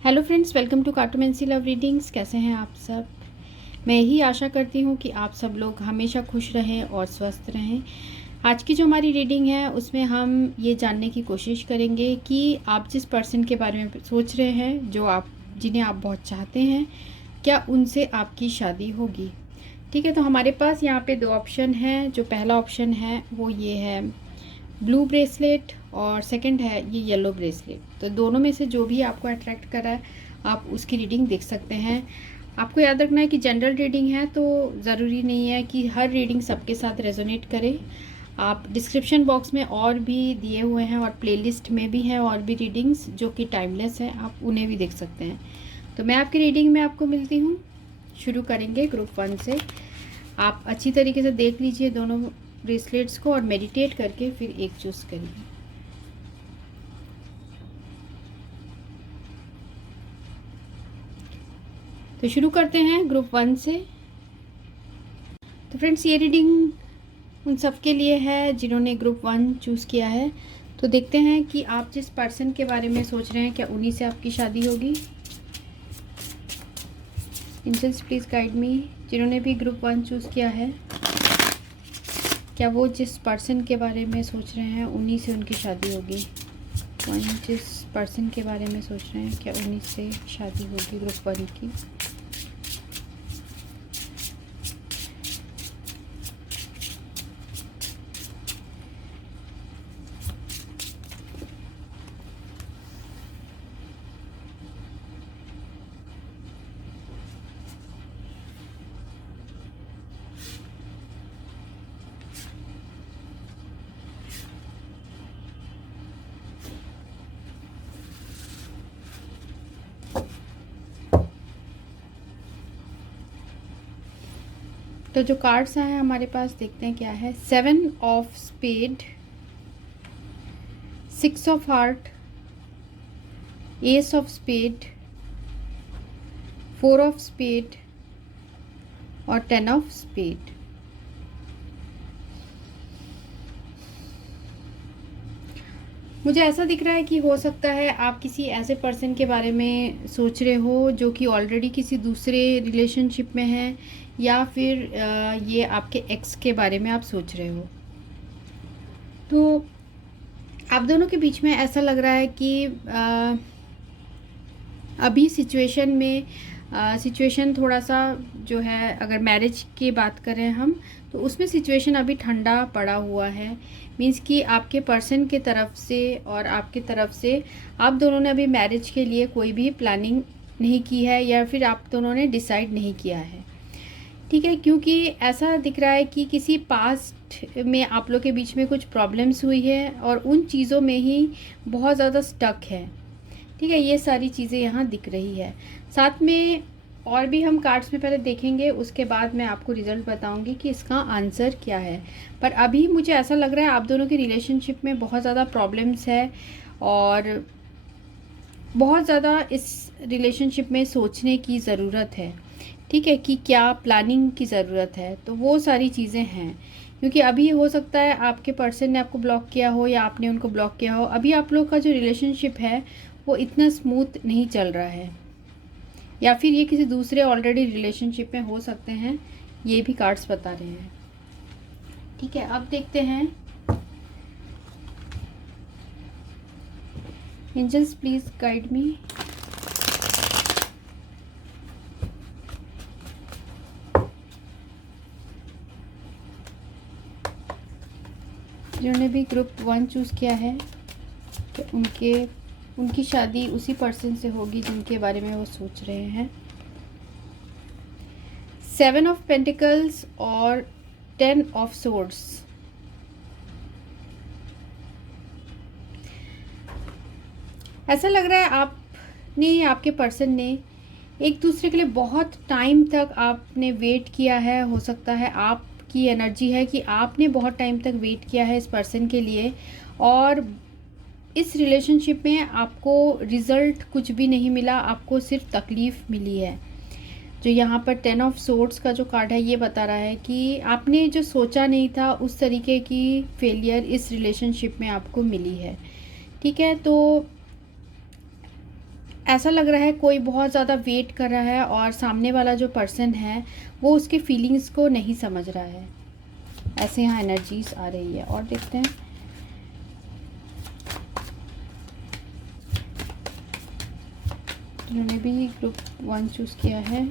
Hello friends, welcome to cartomancy love readings. कैसे हैं आप सब? मैं यही आशा करती हूँ कि आप सब लोग हमेशा खुश रहें और स्वस्थ रहें। आज की जो हमारी रीडिंग है उसमें हम ये जानने की कोशिश करेंगे कि आप जिस पर्सन के बारे में सोच रहे हैं, जिन्हें आप बहुत चाहते हैं, क्या उनसे आपकी शादी होगी। ठीक है, तो हमारे पास यहाँ पे 2 ऑप्शन हैं। जो पहला ऑप्शन है वो ये है ब्लू ब्रेसलेट और सेकंड है ये येलो ब्रेसलेट। तो दोनों में से जो भी आपको अट्रैक्ट कर रहा है आप उसकी रीडिंग देख सकते हैं। आपको याद रखना है कि जनरल रीडिंग है, तो ज़रूरी नहीं है कि हर रीडिंग सबके साथ रेजोनेट करे। आप डिस्क्रिप्शन बॉक्स में और भी दिए हुए हैं और प्लेलिस्ट में भी हैं और भी रीडिंग्स जो कि टाइमलेस हैं, आप उन्हें भी देख सकते हैं। तो मैं आपकी रीडिंग में आपको मिलती हूँ। शुरू करेंगे ग्रुप 1 से। आप अच्छी तरीके से देख लीजिए दोनों ब्रेसलेट्स को और मेडिटेट करके फिर एक चूज़ करिए। तो शुरू करते हैं ग्रुप 1 से। तो फ्रेंड्स, ये रीडिंग उन सब के लिए है जिन्होंने ग्रुप 1 चूज़ किया है। तो देखते हैं कि आप जिस पर्सन के बारे में सोच रहे हैं क्या उन्हीं से आपकी शादी होगी। Angels please guide me. जिन्होंने भी ग्रुप 1 चूज़ किया है, क्या वो जिस पर्सन के बारे में सोच रहे हैं उन्हीं से उनकी शादी होगी। जिस पर्सन के बारे में सोच रहे हैं क्या उन्हीं से शादी होगी ग्रुप 1 की। तो जो कार्ड्स आए हैं हमारे पास, देखते हैं क्या है। 7 of spade, 6 of heart, ace of spade, 4 of spade और 10 ऑफ स्पेड। मुझे ऐसा दिख रहा है कि हो सकता है आप किसी ऐसे पर्सन के बारे में सोच रहे हो जो कि ऑलरेडी किसी दूसरे रिलेशनशिप में है, या फिर ये आपके एक्स के बारे में आप सोच रहे हो। तो आप दोनों के बीच में ऐसा लग रहा है कि अभी सिचुएशन थोड़ा सा जो है, अगर मैरिज की बात करें हम, तो उसमें सिचुएशन अभी ठंडा पड़ा हुआ है। मींस कि आपके पर्सन के तरफ से और आपके तरफ से आप दोनों ने अभी मैरिज के लिए कोई भी प्लानिंग नहीं की है, या फिर आप दोनों ने डिसाइड नहीं किया है। ठीक है, क्योंकि ऐसा दिख रहा है कि किसी पास्ट में आप लोग के बीच में कुछ प्रॉब्लम्स हुई है और उन चीज़ों में ही बहुत ज़्यादा स्टक है। ठीक है, ये सारी चीज़ें यहाँ दिख रही है। साथ में और भी हम कार्ड्स में पहले देखेंगे, उसके बाद मैं आपको रिज़ल्ट बताऊंगी कि इसका आंसर क्या है। पर अभी मुझे ऐसा लग रहा है आप दोनों के रिलेशनशिप में बहुत ज़्यादा प्रॉब्लम्स है और बहुत ज़्यादा इस रिलेशनशिप में सोचने की ज़रूरत है। ठीक है, कि क्या प्लानिंग की ज़रूरत है। तो वो सारी चीज़ें हैं, क्योंकि अभी हो सकता है आपके पर्सन ने आपको ब्लॉक किया हो या आपने उनको ब्लॉक किया हो। अभी आप लोग का जो रिलेशनशिप है वो इतना स्मूथ नहीं चल रहा है, या फिर ये किसी दूसरे ऑलरेडी रिलेशनशिप में हो सकते हैं, ये भी कार्ड्स बता रहे हैं। ठीक है, अब देखते हैं। Angels please guide me. जिन्होंने भी ग्रुप 1 चूज़ किया है तो उनकी शादी उसी पर्सन से होगी जिनके बारे में वो सोच रहे हैं। 7 ऑफ पेंटिकल्स और 10 ऑफ सोर्ड्स। ऐसा लग रहा है आपने, आपके पर्सन ने एक दूसरे के लिए बहुत टाइम तक आपने वेट किया है। हो सकता है आपकी एनर्जी है कि आपने बहुत टाइम तक वेट किया है इस पर्सन के लिए, और इस रिलेशनशिप में आपको रिज़ल्ट कुछ भी नहीं मिला, आपको सिर्फ तकलीफ़ मिली है। जो यहाँ पर 10 ऑफ सोर्ड्स का जो कार्ड है ये बता रहा है कि आपने जो सोचा नहीं था उस तरीके की फेलियर इस रिलेशनशिप में आपको मिली है। ठीक है, तो ऐसा लग रहा है कोई बहुत ज़्यादा वेट कर रहा है और सामने वाला जो पर्सन है वो उसके फीलिंग्स को नहीं समझ रहा है। ऐसे यहाँ एनर्जीज आ रही है। और देखते हैं जिन्होंने भी ग्रुप 1 चूज़ किया है,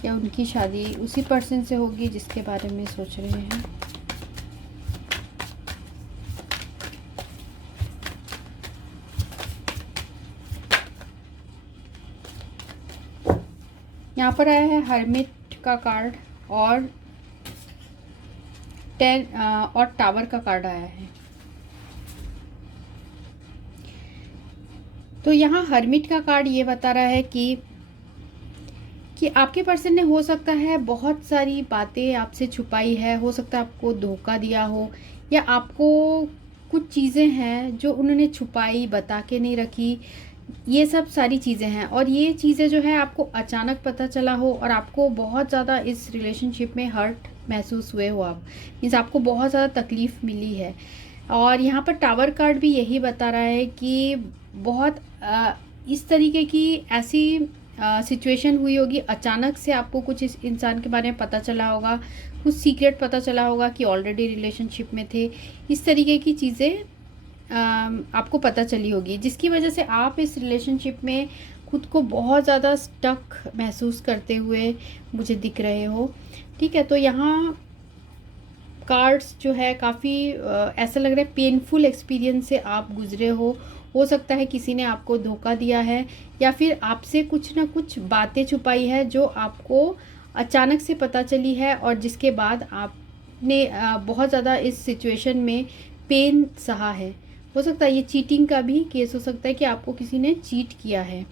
क्या उनकी शादी उसी पर्सन से होगी जिसके बारे में सोच रहे हैं। यहाँ पर आया है हर्मिट का कार्ड और 10 और टावर का कार्ड आया है। तो यहाँ हर्मिट का कार्ड ये बता रहा है कि आपके पर्सन ने हो सकता है बहुत सारी बातें आपसे छुपाई है, हो सकता है आपको धोखा दिया हो, या आपको कुछ चीज़ें हैं जो उन्होंने छुपाई, बता के नहीं रखी। ये सब सारी चीज़ें हैं और ये चीज़ें जो है आपको अचानक पता चला हो और आपको बहुत ज़्यादा इस रिलेशनशिप में हर्ट महसूस हुए हो। आप मीन्स आपको बहुत ज़्यादा तकलीफ़ मिली है। और यहाँ पर टावर कार्ड भी यही बता रहा है कि बहुत इस तरीके की ऐसी सिचुएशन हुई होगी, अचानक से आपको कुछ इस इंसान के बारे में पता चला होगा, कुछ सीक्रेट पता चला होगा कि ऑलरेडी रिलेशनशिप में थे। इस तरीके की चीज़ें आपको पता चली होगी, जिसकी वजह से आप इस रिलेशनशिप में खुद को बहुत ज़्यादा स्टक महसूस करते हुए मुझे दिख रहे हो। ठीक है, तो यहाँ कार्ड्स जो है काफ़ी ऐसा लग रहा है पेनफुल एक्सपीरियंस से आप गुजरे हो सकता है किसी ने आपको धोखा दिया है या फिर आपसे कुछ ना कुछ बातें छुपाई है जो आपको अचानक से पता चली है और जिसके बाद आपने बहुत ज़्यादा इस सिचुएशन में पेन सहा है। हो सकता है ये चीटिंग का भी केस हो सकता है कि आपको किसी ने चीट किया है।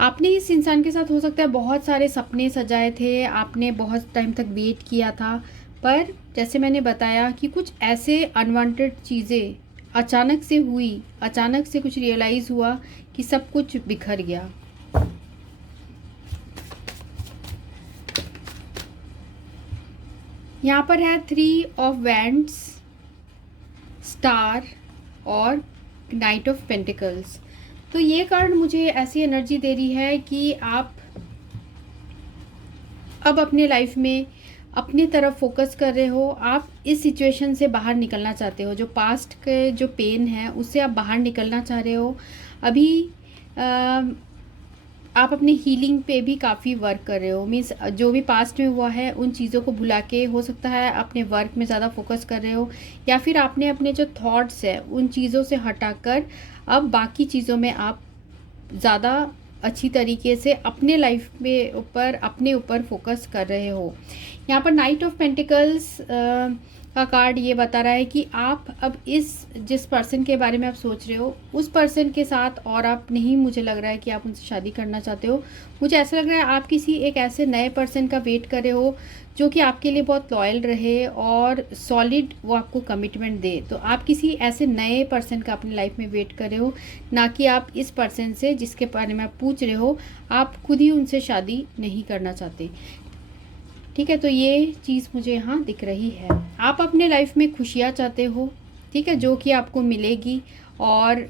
आपने इस इंसान के साथ हो सकता है बहुत सारे सपने सजाए थे, आपने बहुत टाइम तक वेट किया था, पर जैसे मैंने बताया कि कुछ ऐसे अनवांटेड चीज़ें अचानक से हुई, अचानक से कुछ रियलाइज़ हुआ कि सब कुछ बिखर गया। यहाँ पर है 3 ऑफ वैंड्स, स्टार और नाइट ऑफ पेंटिकल्स। तो ये कार्ड मुझे ऐसी एनर्जी दे रही है कि आप अब अपने लाइफ में अपनी तरफ फोकस कर रहे हो। आप इस सिचुएशन से बाहर निकलना चाहते हो, जो पास्ट के जो पेन है उससे आप बाहर निकलना चाह रहे हो। अभी आप अपने हीलिंग पे भी काफ़ी वर्क कर रहे हो। मीन्स जो भी पास्ट में हुआ है उन चीज़ों को भुला के हो सकता है अपने वर्क में ज़्यादा फोकस कर रहे हो, या फिर आपने अपने जो थॉट्स है उन चीज़ों से हटाकर अब बाकी चीज़ों में आप ज़्यादा अच्छी तरीके से अपने लाइफ में अपने ऊपर फोकस कर रहे हो। यहाँ पर नाइट ऑफ पेंटिकल्स का कार्ड ये बता रहा है कि आप अब जिस पर्सन के बारे में आप सोच रहे हो उस पर्सन के साथ और आप नहीं, मुझे लग रहा है कि आप उनसे शादी करना चाहते हो। मुझे ऐसा लग रहा है आप किसी एक ऐसे नए पर्सन का वेट कर रहे हो जो कि आपके लिए बहुत लॉयल रहे और सॉलिड वो आपको कमिटमेंट दे। तो आप किसी ऐसे नए पर्सन का अपनी लाइफ में वेट कर रहे हो, ना कि आप इस पर्सन से जिसके बारे में आप पूछ रहे हो आप खुद ही उनसे शादी नहीं करना चाहते। ठीक है, तो ये चीज़ मुझे यहाँ दिख रही है। आप अपने लाइफ में खुशियाँ चाहते हो, ठीक है, जो कि आपको मिलेगी। और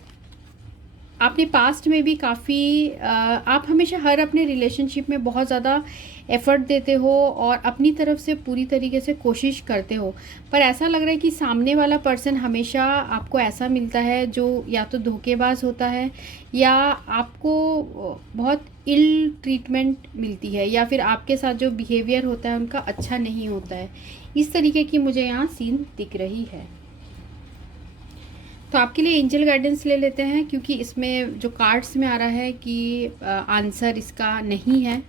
आपने पास्ट में भी काफ़ी आप हमेशा हर अपने रिलेशनशिप में बहुत ज़्यादा एफ़र्ट देते हो और अपनी तरफ से पूरी तरीके से कोशिश करते हो, पर ऐसा लग रहा है कि सामने वाला पर्सन हमेशा आपको ऐसा मिलता है जो या तो धोखेबाज होता है या आपको बहुत इल ट्रीटमेंट मिलती है, या फिर आपके साथ जो बिहेवियर होता है उनका अच्छा नहीं होता है। इस तरीके की मुझे यहाँ सीन दिख रही है। तो आपके लिए एंजल गाइडेंस ले लेते हैं, क्योंकि इसमें जो कार्ड्स में आ रहा है कि आंसर इसका नहीं है,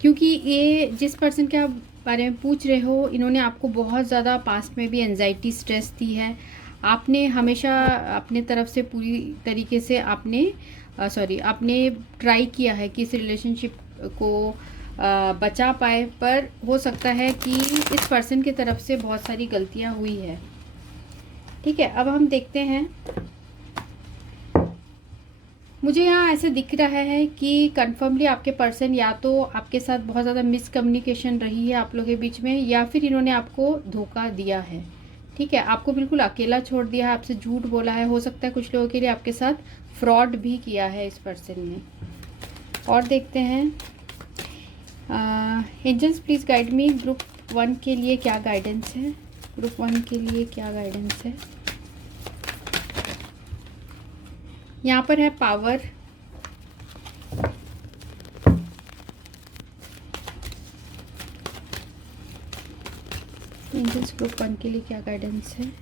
क्योंकि ये जिस पर्सन के आप बारे में पूछ रहे हो इन्होंने आपको बहुत ज़्यादा पास्ट में भी एंजाइटी, स्ट्रेस दी है। आपने हमेशा अपने तरफ से पूरी तरीके से आपने ट्राई किया है कि इस रिलेशनशिप को बचा पाए, पर हो सकता है कि इस पर्सन की तरफ से बहुत सारी गलतियां हुई है। ठीक है, अब हम देखते हैं। मुझे यहाँ ऐसे दिख रहा है कि कन्फर्मली आपके पर्सन या तो आपके साथ बहुत ज़्यादा मिसकम्युनिकेशन रही है आप लोगों के बीच में, या फिर इन्होंने आपको धोखा दिया है। ठीक है, आपको बिल्कुल अकेला छोड़ दिया है, आपसे झूठ बोला है, हो सकता है कुछ लोगों के लिए आपके साथ फ्रॉड भी किया है इस पर्सन ने। और देखते हैं angels please guide me, group 1 के लिए क्या गाइडेंस है, ग्रुप 1 के लिए क्या गाइडेंस है। यहाँ पर है पावर, एंजल्स ग्रुप 1 के लिए क्या गाइडेंस है,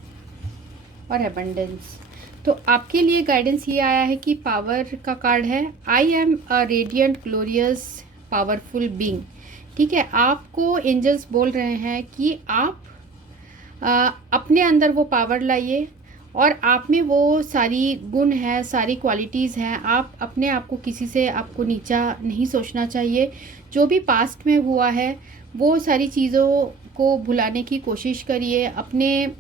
और एबंडेंस। तो आपके लिए गाइडेंस ये आया है कि पावर का कार्ड है, I am a radiant glorious powerful being. ठीक है, आपको एंजल्स बोल रहे हैं कि आप अपने अंदर वो पावर लाइए और आप में वो सारी गुण है, सारी क्वालिटीज़ हैं। आप अपने आप को किसी से आपको नीचा नहीं सोचना चाहिए। जो भी पास्ट में हुआ है वो सारी चीज़ों को भुलाने की कोशिश करिए। अपने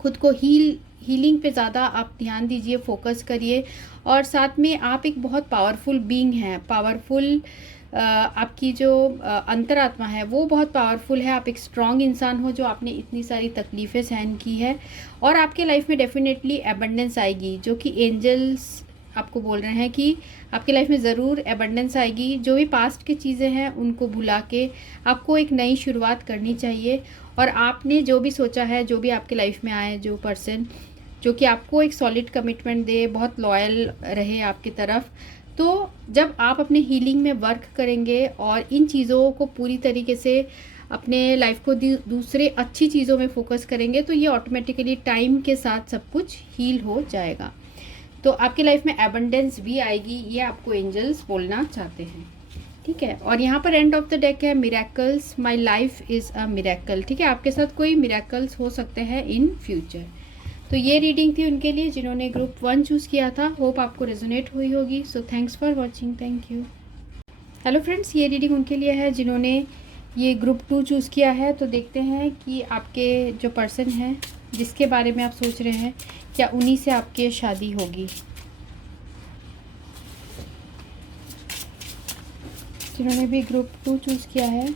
खुद को हीलिंग पे ज़्यादा आप ध्यान दीजिए, फोकस करिए। और साथ में आप एक बहुत पावरफुल बीइंग हैं, पावरफुल आपकी जो अंतरात्मा है वो बहुत पावरफुल है। आप एक स्ट्रॉन्ग इंसान हो जो आपने इतनी सारी तकलीफ़ें सहन की है, और आपके लाइफ में डेफिनेटली एबंडेंस आएगी, जो कि एंजल्स आपको बोल रहे हैं कि आपके लाइफ में ज़रूर एबंडेंस आएगी। जो भी पास्ट की चीज़ें हैं उनको भुला के आपको एक नई शुरुआत करनी चाहिए। और आपने जो भी सोचा है, जो भी आपके लाइफ में आए, जो पर्सन जो कि आपको एक सॉलिड कमिटमेंट दे, बहुत लॉयल रहे आपकी तरफ, तो जब आप अपने हीलिंग में वर्क करेंगे और इन चीज़ों को पूरी तरीके से अपने लाइफ को दूसरे अच्छी चीज़ों में फोकस करेंगे, तो ये ऑटोमेटिकली टाइम के साथ सब कुछ हील हो जाएगा। तो आपकी लाइफ में एबंडेंस भी आएगी, ये आपको एंजल्स बोलना चाहते हैं। ठीक है, और यहाँ पर एंड ऑफ द डेक है miracles, my life is a miracle. ठीक है, आपके साथ कोई मिरेकल्स हो सकते हैं इन फ्यूचर। तो ये रीडिंग थी उनके लिए जिन्होंने ग्रुप 1 चूज़ किया था। होप आपको रेजोनेट हुई होगी। So thanks for watching, thank you. Hello friends, ये रीडिंग उनके लिए है जिन्होंने ये ग्रुप 2 चूज़ किया है। तो देखते हैं कि आपके जो पर्सन हैं जिसके बारे में आप सोच रहे हैं, क्या उन्हीं से आपकी शादी होगी। जिन्होंने भी ग्रुप 2 चूज़ किया है,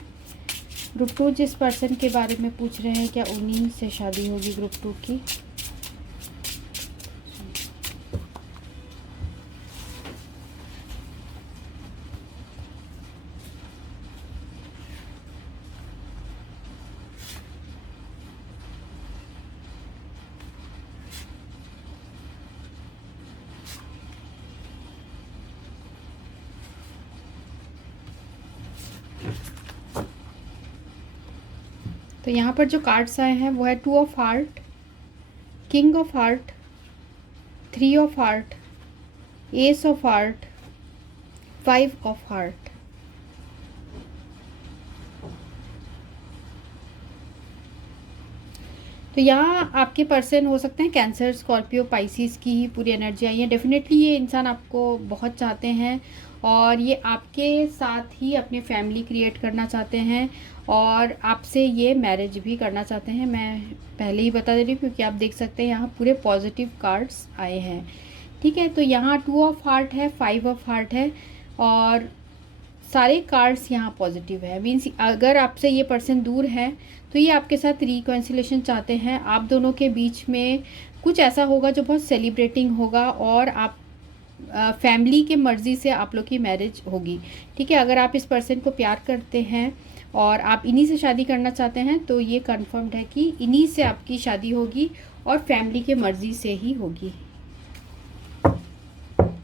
ग्रुप 2 जिस पर्सन के बारे में पूछ रहे हैं, क्या उन्हीं से शादी होगी ग्रुप 2 की। तो यहाँ पर जो कार्ड्स आए हैं वो है 2 of heart, king of heart, 3 of heart, ace of heart, 5 of heart. तो यहाँ आपके पर्सन हो सकते हैं कैंसर, स्कॉर्पियो, पाइसिस की ही पूरी एनर्जी आई है। डेफिनेटली ये इंसान आपको बहुत चाहते हैं और ये आपके साथ ही अपनी फैमिली क्रिएट करना चाहते हैं और आपसे ये मैरिज भी करना चाहते हैं। मैं पहले ही बता दे रही हूँ क्योंकि आप देख सकते हैं यहाँ पूरे पॉजिटिव कार्ड्स आए हैं। ठीक है, तो यहाँ 2 ऑफ हार्ट है, 5 ऑफ हार्ट है और सारे कार्ड्स यहाँ पॉजिटिव है। मीन्स अगर आपसे ये पर्सन दूर है तो ये आपके साथ रिकॉन्सिलेशन चाहते हैं। आप दोनों के बीच में कुछ ऐसा होगा जो बहुत सेलिब्रेटिंग होगा और आप फैमिली के मर्ज़ी से आप लोग की मैरिज होगी। ठीक है, अगर आप इस पर्सन को प्यार करते हैं और आप इन्हीं से शादी करना चाहते हैं तो ये कंफर्म्ड है कि इन्हीं से आपकी शादी होगी और फैमिली के मर्ज़ी से ही होगी।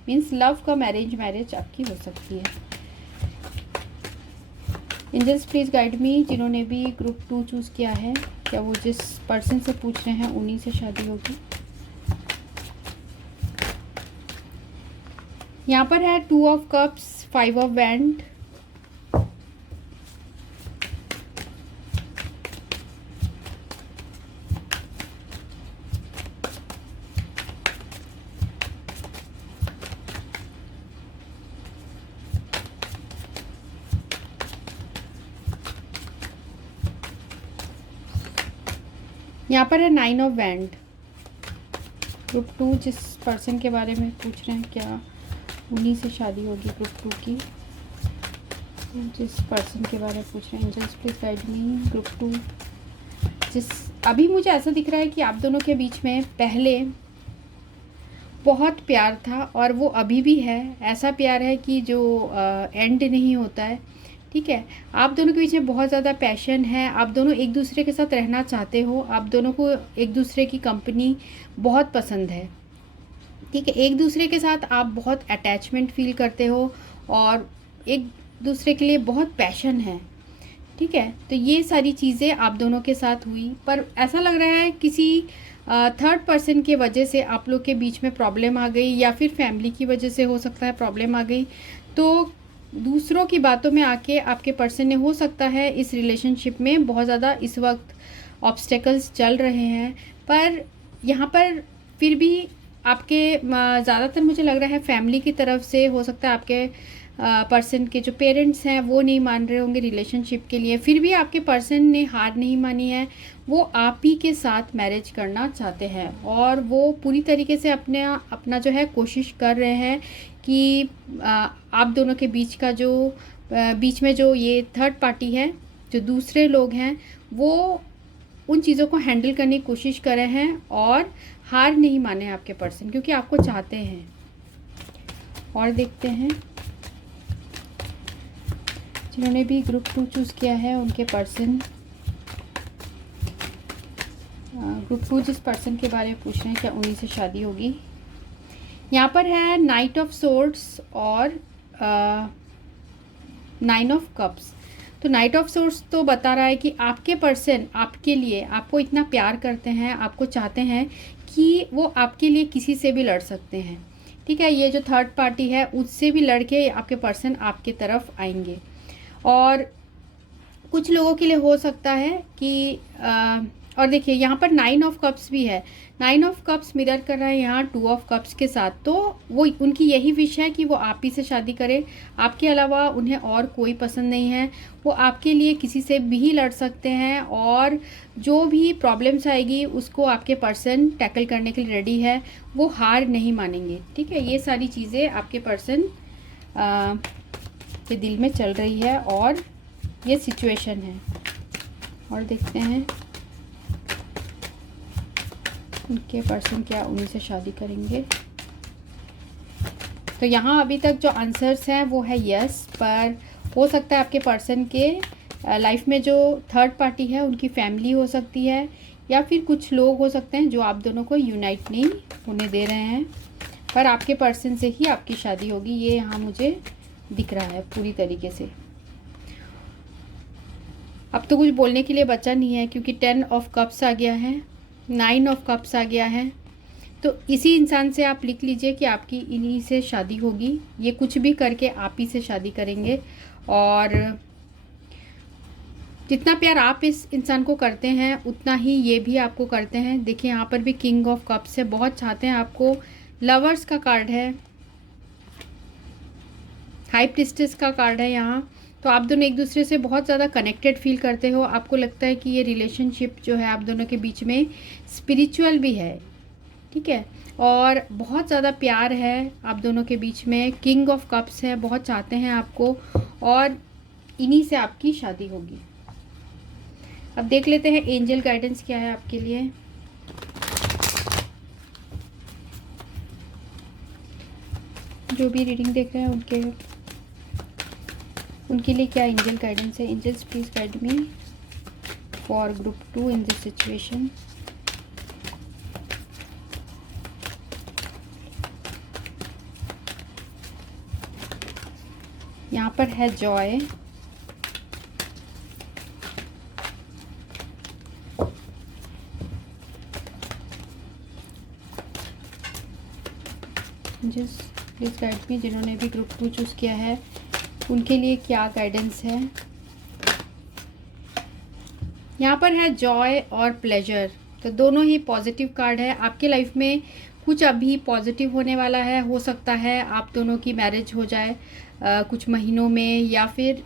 मीन्स लव का मैरिज आपकी हो सकती है। एंजल्स प्लीज़ गाइड मी, जिन्होंने भी ग्रुप 2 चूज़ किया है, क्या वो जिस पर्सन से पूछ रहे हैं उन्हीं से शादी होगी। यहाँ पर है 2 ऑफ कप्स, 5 ऑफ वैंड, यहाँ पर है 9 ऑफ वैंड। ग्रुप 2 जिस पर्सन के बारे में पूछ रहे हैं, क्या उन्हीं से शादी होगी ग्रुप 2 की। जिस पर्सन के बारे में पूछ रहे हैं, angels please guide me, group 2 जिस अभी मुझे ऐसा दिख रहा है कि आप दोनों के बीच में पहले बहुत प्यार था और वो अभी भी है। ऐसा प्यार है कि जो एंड नहीं होता है। ठीक है, आप दोनों के बीच में बहुत ज़्यादा पैशन है, आप दोनों एक दूसरे के साथ रहना चाहते हो, आप दोनों को एक दूसरे की कंपनी बहुत पसंद है। ठीक है, एक दूसरे के साथ आप बहुत अटैचमेंट फील करते हो और एक दूसरे के लिए बहुत पैशन है। ठीक है, तो ये सारी चीज़ें आप दोनों के साथ हुई, पर ऐसा लग रहा है किसी थर्ड पर्सन के वजह से आप लोग के बीच में प्रॉब्लम आ गई, या फिर फैमिली की वजह से हो सकता है प्रॉब्लम आ गई। तो दूसरों की बातों में आके आपके पर्सन ने, हो सकता है इस रिलेशनशिप में बहुत ज़्यादा इस वक्त ऑब्स्टेकल्स चल रहे हैं, पर यहाँ पर फिर भी आपके ज़्यादातर मुझे लग रहा है फैमिली की तरफ से हो सकता है आपके पर्सन के जो पेरेंट्स हैं वो नहीं मान रहे होंगे रिलेशनशिप के लिए, फिर भी आपके पर्सन ने हार नहीं मानी है। वो आप ही के साथ मैरिज करना चाहते हैं और वो पूरी तरीके से अपना जो है कोशिश कर रहे हैं कि आप दोनों के बीच का जो बीच में जो ये थर्ड पार्टी है, जो दूसरे लोग हैं, वो उन चीज़ों को हैंडल करने की कोशिश कर रहे हैं और हार नहीं माने आपके पर्सन, क्योंकि आपको चाहते हैं। और देखते हैं जिन्होंने भी ग्रुप 2 चूज़ किया है उनके पर्सन, ग्रुप 2 जिस पर्सन के बारे में पूछ रहे हैं क्या उन्हीं से शादी होगी। यहाँ पर है नाइट ऑफ सोर्ड्स और 9 ऑफ कप्स। तो नाइट ऑफ सोर्ड्स तो बता रहा है कि आपके पर्सन आपके लिए, आपको इतना प्यार करते हैं, आपको चाहते हैं कि वो आपके लिए किसी से भी लड़ सकते हैं। ठीक है, ये जो थर्ड पार्टी है उससे भी लड़ के आपके पर्सन आपके तरफ आएंगे। और कुछ लोगों के लिए हो सकता है कि और देखिए यहाँ पर 9 ऑफ कप्स भी है। 9 ऑफ कप्स मिरर कर रहा है यहाँ 2 ऑफ कप्स के साथ। तो वो उनकी यही विश है कि वो आप ही से शादी करे, आपके अलावा उन्हें और कोई पसंद नहीं है। वो आपके लिए किसी से भी लड़ सकते हैं और जो भी प्रॉब्लम्स आएगी उसको आपके पर्सन टैकल करने के लिए रेडी है, वो हार नहीं मानेंगे। ठीक है, ये सारी चीज़ें आपके पर्सन के दिल में चल रही है और ये सिचुएशन है। और देखते हैं उनके पर्सन क्या उन्हीं से शादी करेंगे। तो यहाँ अभी तक जो आंसर्स हैं वो है यस, पर हो सकता है आपके पर्सन के लाइफ में जो थर्ड पार्टी है उनकी फैमिली हो सकती है, या फिर कुछ लोग हो सकते हैं जो आप दोनों को यूनाइट नहीं होने दे रहे हैं, पर आपके पर्सन से ही आपकी शादी होगी। ये यहाँ मुझे दिख रहा है पूरी तरीके से। अब तो कुछ बोलने के लिए बचा नहीं है, क्योंकि 10 ऑफ कप्स आ गया है, 9 ऑफ कप्स आ गया है। तो इसी इंसान से आप लिख लीजिए कि आपकी इन्हीं से शादी होगी। ये कुछ भी करके आप ही से शादी करेंगे और जितना प्यार आप इस इंसान को करते हैं उतना ही ये भी आपको करते हैं। देखिए यहाँ पर भी किंग ऑफ कप्स है, बहुत चाहते हैं आपको। लवर्स का कार्ड है, हाई प्रिस्टेस का कार्ड है यहाँ। तो आप दोनों एक दूसरे से बहुत ज़्यादा कनेक्टेड फील करते हो। आपको लगता है कि ये रिलेशनशिप जो है आप दोनों के बीच में स्पिरिचुअल भी है। ठीक है, और बहुत ज़्यादा प्यार है आप दोनों के बीच में। किंग ऑफ कप्स है, बहुत चाहते हैं आपको और इन्हीं से आपकी शादी होगी। अब देख लेते हैं एंजल गाइडेंस क्या है आपके लिए। जो भी रीडिंग देख रहे हैं उनके लिए क्या एंजल गाइडेंस है। Angels please guide me for group 2 in this situation. यहाँ पर है joy, angels please guide me, जिन्होंने भी ग्रुप 2 चूज़ किया है उनके लिए क्या गाइडेंस है। यहाँ पर है जॉय और प्लेजर, तो दोनों ही पॉजिटिव कार्ड है। आपके लाइफ में कुछ अभी पॉजिटिव होने वाला है। हो सकता है आप दोनों की मैरिज हो जाए कुछ महीनों में, या फिर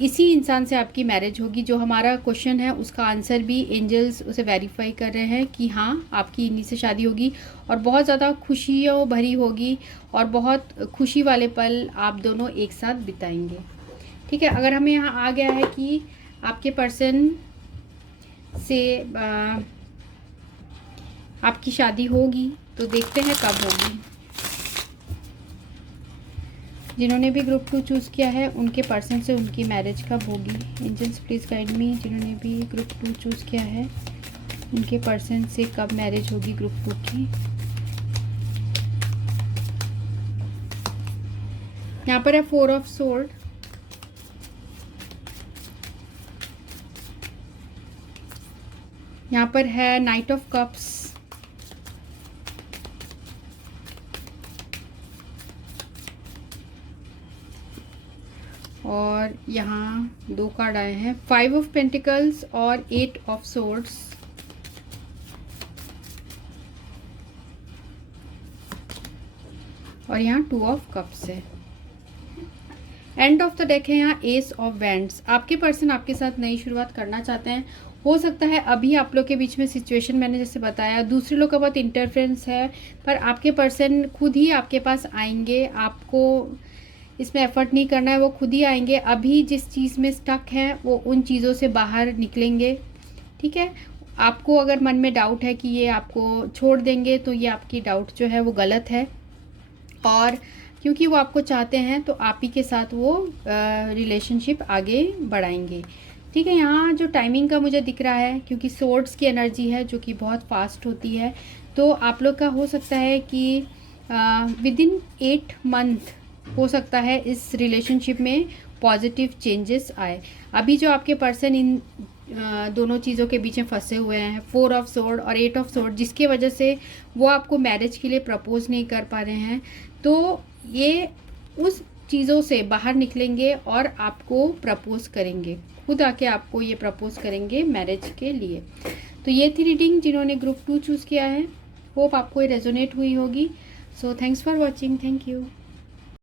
इसी इंसान से आपकी मैरिज होगी। जो हमारा क्वेश्चन है उसका आंसर भी एंजल्स उसे वेरीफाई कर रहे हैं कि हाँ आपकी इन्हीं से शादी होगी और बहुत ज़्यादा खुशियों भरी होगी और बहुत खुशी वाले पल आप दोनों एक साथ बिताएंगे। ठीक है, अगर हमें यहाँ आ गया है कि आपके पर्सन से आपकी शादी होगी, तो देखते हैं कब होगी। जिन्होंने भी ग्रुप 2 चूज़ किया है उनके पर्सन से उनकी मैरिज कब होगी। Angels please guide me. जिन्होंने भी ग्रुप 2 चूज़ किया है उनके पर्सन से कब मैरिज होगी ग्रुप 2 की। यहाँ पर है 4 ऑफ सोर्ड, यहाँ पर है नाइट ऑफ कप्स, और यहाँ 2 कार्ड आए हैं 5 ऑफ पेंटिकल्स और 8 ऑफ सोर्ड्स। और यहाँ 2 ऑफ कप्स है। एंड ऑफ द डेक है यहाँ एस ऑफ वैंड्स। आपके पर्सन आपके साथ नई शुरुआत करना चाहते हैं। हो सकता है अभी आप लोग के बीच में सिचुएशन मैंने जैसे बताया, दूसरे लोग का बहुत इंटरफेरेंस है, पर आपके पर्सन खुद ही आपके पास आएंगे। आपको इसमें एफर्ट नहीं करना है, वो खुद ही आएंगे। अभी जिस चीज़ में स्टक हैं वो उन चीज़ों से बाहर निकलेंगे, ठीक है। आपको अगर मन में डाउट है कि ये आपको छोड़ देंगे, तो ये आपकी डाउट जो है वो गलत है, और क्योंकि वो आपको चाहते हैं तो आप ही के साथ वो रिलेशनशिप आगे बढ़ाएंगे, ठीक है। यहाँ जो टाइमिंग का मुझे दिख रहा है, क्योंकि सोर्ड्स की एनर्जी है जो कि बहुत फास्ट होती है, तो आप लोग का हो सकता है कि विद इन 8 मंथ हो सकता है इस रिलेशनशिप में पॉजिटिव चेंजेस आए। अभी जो आपके पर्सन इन दोनों चीज़ों के बीच में फंसे हुए हैं, 4 ऑफ सोर्ड और 8 ऑफ सोर्ड, जिसकी वजह से वो आपको मैरिज के लिए प्रपोज नहीं कर पा रहे हैं, तो ये उस चीज़ों से बाहर निकलेंगे और आपको प्रपोज करेंगे, खुद आके आपको ये प्रपोज करेंगे मैरिज के लिए। तो ये थी रीडिंग जिन्होंने ग्रुप 2 चूज़ किया है। होप आपको ये रेजोनेट हुई होगी। So thanks for watching. Thank you.